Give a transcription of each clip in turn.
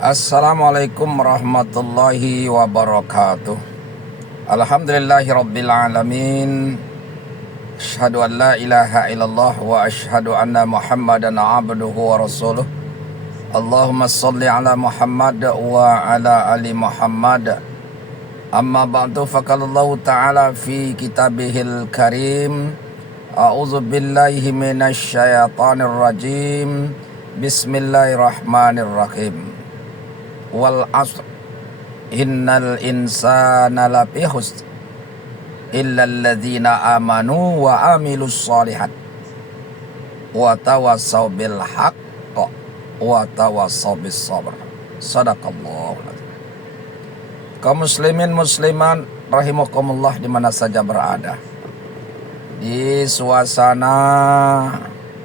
Assalamualaikum warahmatullahi wabarakatuh. Alhamdulillahi rabbil alamin. Asyhadu an la ilaha illallah wa asyhadu anna Muhammadan abduhu wa rasuluh. Allahumma salli ala Muhammad wa ala ali Muhammad. Amma ba'du, faqalallahu ta'ala fi kitabihil karim. A'udzu billahi minasy syaithanir rajim. Bismillahirrahmanirrahim. Wal asr innal insana lafi khusr illa alladzina amanu wa amilus shalihat wa tawassaw bil haqq wa tawassaw bis sabr. Sadaqallahu alazim. Kaum muslimin muslimat rahimakumullah di mana saja berada, di suasana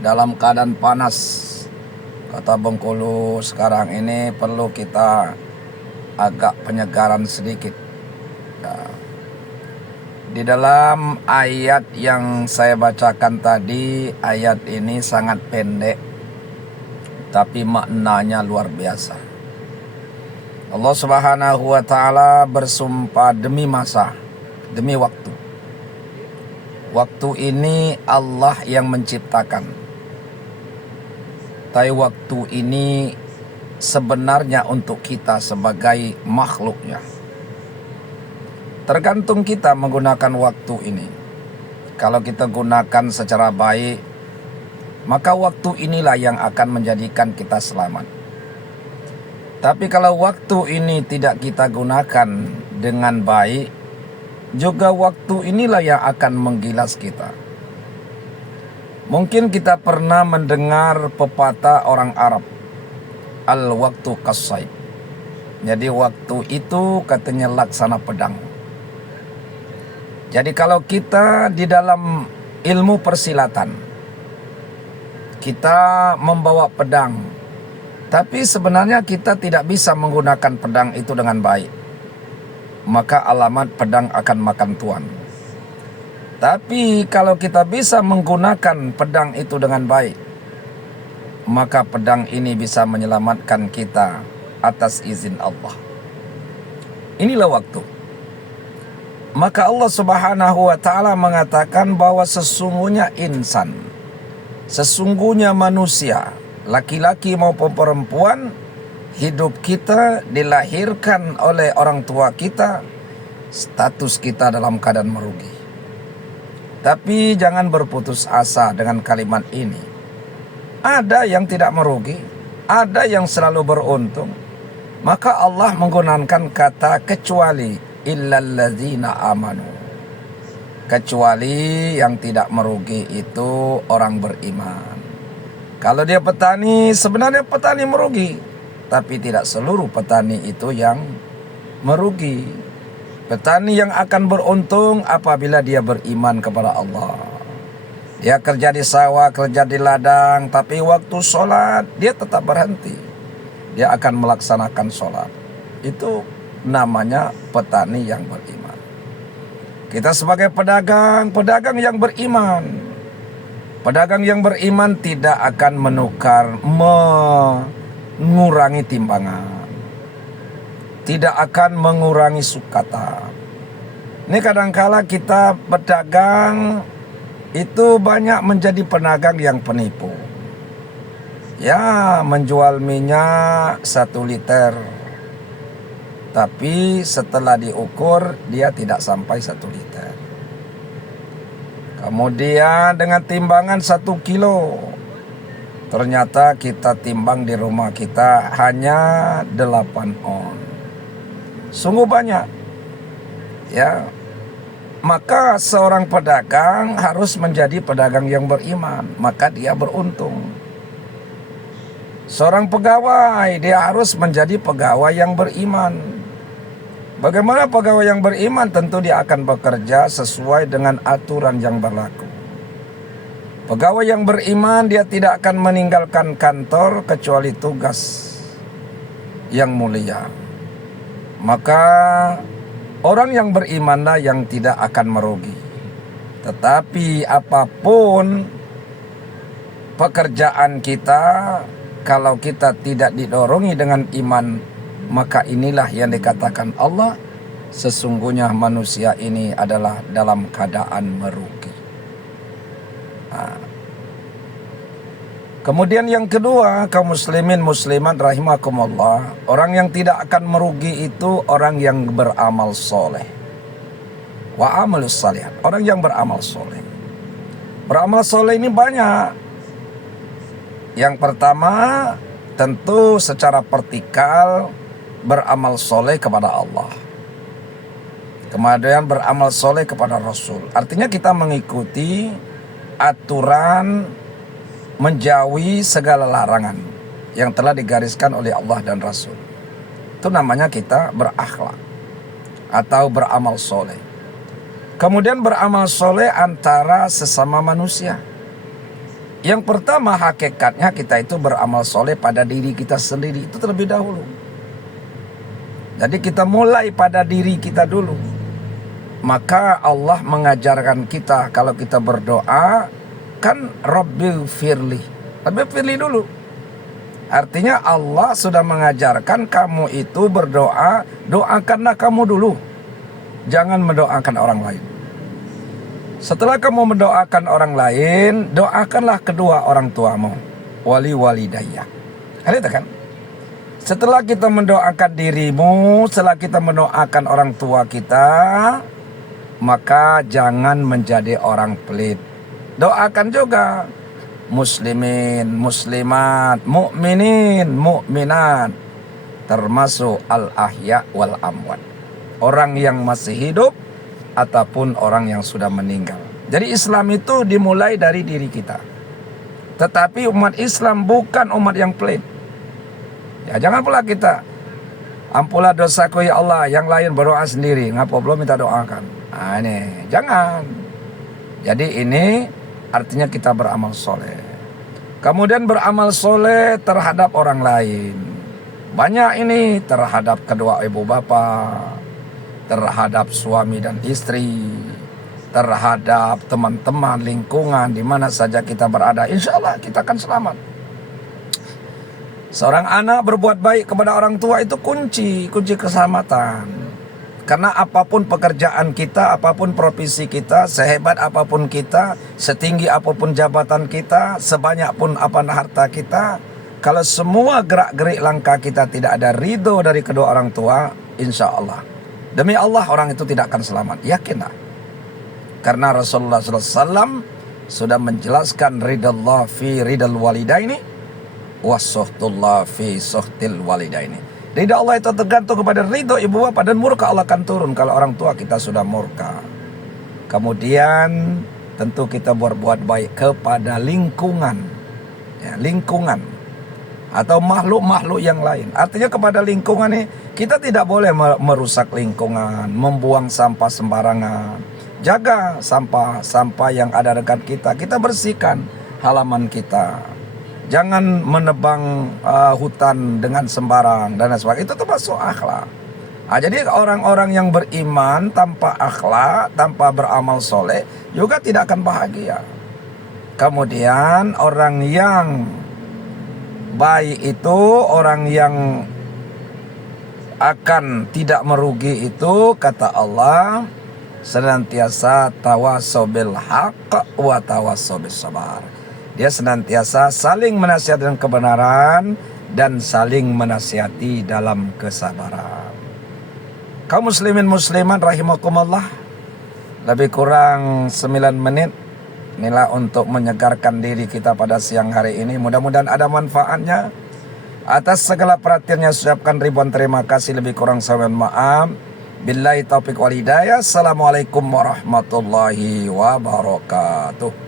dalam keadaan panas Kota Bengkulu sekarang ini perlu kita agak penyegaran sedikit. Di dalam ayat yang saya bacakan tadi, ayat ini sangat pendek, tapi maknanya luar biasa. Allah Subhanahu wa ta'ala bersumpah demi masa, demi waktu. Waktu ini Allah yang menciptakan. Tapi waktu ini sebenarnya untuk kita sebagai makhluknya. Tergantung kita menggunakan waktu ini. Kalau kita gunakan secara baik, maka waktu inilah yang akan menjadikan kita selamat. Tapi kalau waktu ini tidak kita gunakan dengan baik, juga waktu inilah yang akan menggilas kita. Mungkin kita pernah mendengar pepatah orang Arab, al-waktu kas-sayf. Jadi waktu itu katanya laksana pedang. Jadi kalau kita di dalam ilmu persilatan, kita membawa pedang, tapi sebenarnya kita tidak bisa menggunakan pedang itu dengan baik, maka alamat pedang akan makan tuan. Tapi kalau kita bisa menggunakan pedang itu dengan baik, maka pedang ini bisa menyelamatkan kita atas izin Allah. Inilah waktu. Maka Allah Subhanahu wa ta'ala mengatakan bahwa sesungguhnya insan, sesungguhnya manusia, laki-laki maupun perempuan, hidup kita dilahirkan oleh orang tua kita, status kita dalam keadaan merugi. Tapi jangan berputus asa dengan kalimat ini. Ada yang tidak merugi, ada yang selalu beruntung. Maka Allah menggunakan kata kecuali illalladzina amanu. Kecuali yang tidak merugi itu orang beriman. Kalau dia petani, sebenarnya petani merugi, tapi tidak seluruh petani itu yang merugi. Petani yang akan beruntung apabila dia beriman kepada Allah. Dia kerja di sawah, kerja di ladang, tapi waktu sholat dia tetap berhenti. Dia akan melaksanakan sholat. Itu namanya petani yang beriman. Kita sebagai pedagang, pedagang yang beriman. Pedagang yang beriman tidak akan mengurangi timbangan, tidak akan mengurangi sukata. Ini kadangkala kita pedagang itu banyak menjadi pedagang yang penipu. Ya, menjual minyak 1 liter, tapi setelah diukur dia tidak sampai 1 liter. Kemudian dengan timbangan 1 kilo, ternyata kita timbang di rumah kita hanya 8 on. Sungguh banyak, ya. Maka seorang pedagang harus menjadi pedagang yang beriman, maka dia beruntung. Seorang pegawai, dia harus menjadi pegawai yang beriman. Bagaimana pegawai yang beriman? Tentu dia akan bekerja sesuai dengan aturan yang berlaku. Pegawai yang beriman, dia tidak akan meninggalkan kantor kecuali tugas yang mulia. Maka orang yang berimanlah yang tidak akan merugi. Tetapi apapun pekerjaan kita, kalau kita tidak didorongi dengan iman, maka inilah yang dikatakan Allah, sesungguhnya manusia ini adalah dalam keadaan merugi. Kemudian yang kedua, kaum muslimin muslimat rahimakumullah, orang yang tidak akan merugi itu orang yang beramal soleh. Wa amalus salihat, orang yang beramal soleh. Beramal soleh ini banyak. Yang pertama, tentu secara vertikal beramal soleh kepada Allah. Kemudian beramal soleh kepada Rasul. Artinya kita mengikuti aturan, menjauhi segala larangan yang telah digariskan oleh Allah dan Rasul. Itu namanya kita berakhlak atau beramal soleh. Kemudian beramal soleh antara sesama manusia. Yang pertama, hakikatnya kita itu beramal soleh pada diri kita sendiri. Itu terlebih dahulu. Jadi kita mulai pada diri kita dulu. Maka Allah mengajarkan kita kalau kita berdoa, kan Rabbil firli. Rabbil firli dulu. Artinya Allah sudah mengajarkan kamu itu berdoa, doakanlah kamu dulu. Jangan mendoakan orang lain. Setelah kamu mendoakan orang lain, doakanlah kedua orang tuamu, wali walidayya. Lihat kan? Setelah kita mendoakan dirimu, setelah kita mendoakan orang tua kita, maka jangan menjadi orang pelit. Doakan juga muslimin, muslimat, mukminin, mukminat, termasuk al-ahya wal amwat. Orang yang masih hidup ataupun orang yang sudah meninggal. Jadi Islam itu dimulai dari diri kita. Tetapi umat Islam bukan umat yang pelit. Ya jangan pula kita, ampunlah dosaku ya Allah, yang lain berdoa sendiri, ngapa belum minta doakan. Nah ini, jangan. Jadi ini artinya kita beramal soleh. Kemudian beramal soleh terhadap orang lain. Banyak ini terhadap kedua ibu bapa, terhadap suami dan istri, terhadap teman-teman, lingkungan, di mana saja kita berada. Insya Allah kita akan selamat. Seorang anak berbuat baik kepada orang tua itu kunci keselamatan. Karena apapun pekerjaan kita, apapun profesi kita, sehebat apapun kita, setinggi apapun jabatan kita, sebanyak pun apa harta kita, kalau semua gerak-gerik langkah kita tidak ada ridho dari kedua orang tua, insya Allah, demi Allah orang itu tidak akan selamat. Yakinlah. Karena Rasulullah SAW sudah menjelaskan ridallah fi ridal walidaini wasuhtullah fi suhtil walidaini. Ridha Allah itu tergantung kepada ridho ibu bapa, dan murka Allah akan turun kalau orang tua kita sudah murka. Kemudian tentu kita berbuat baik kepada lingkungan, ya, lingkungan atau makhluk-makhluk yang lain. Artinya kepada lingkungan ini kita tidak boleh merusak lingkungan, membuang sampah sembarangan. Jaga sampah-sampah yang ada dekat kita. Kita bersihkan halaman kita. Jangan menebang hutan dengan sembarang dan sebagainya. Itu termasuk akhlak. Jadi orang-orang yang beriman tanpa akhlak, tanpa beramal soleh juga tidak akan bahagia. Kemudian orang yang baik itu, orang yang akan tidak merugi itu, kata Allah, senantiasa tawasau bil haqq wa tawasau bis sabar. Dia senantiasa saling menasihati dengan kebenaran dan saling menasihati dalam kesabaran. Kaum muslimin muslimat rahimakumullah, lebih kurang 9 menit inilah untuk menyegarkan diri kita pada siang hari ini. Mudah-mudahan ada manfaatnya. Atas segala perhatiannya saya ucapkan ribuan terima kasih, lebih kurang saya mohon maaf. Billahi taufiq wal hidayah. Assalamualaikum warahmatullahi wabarakatuh.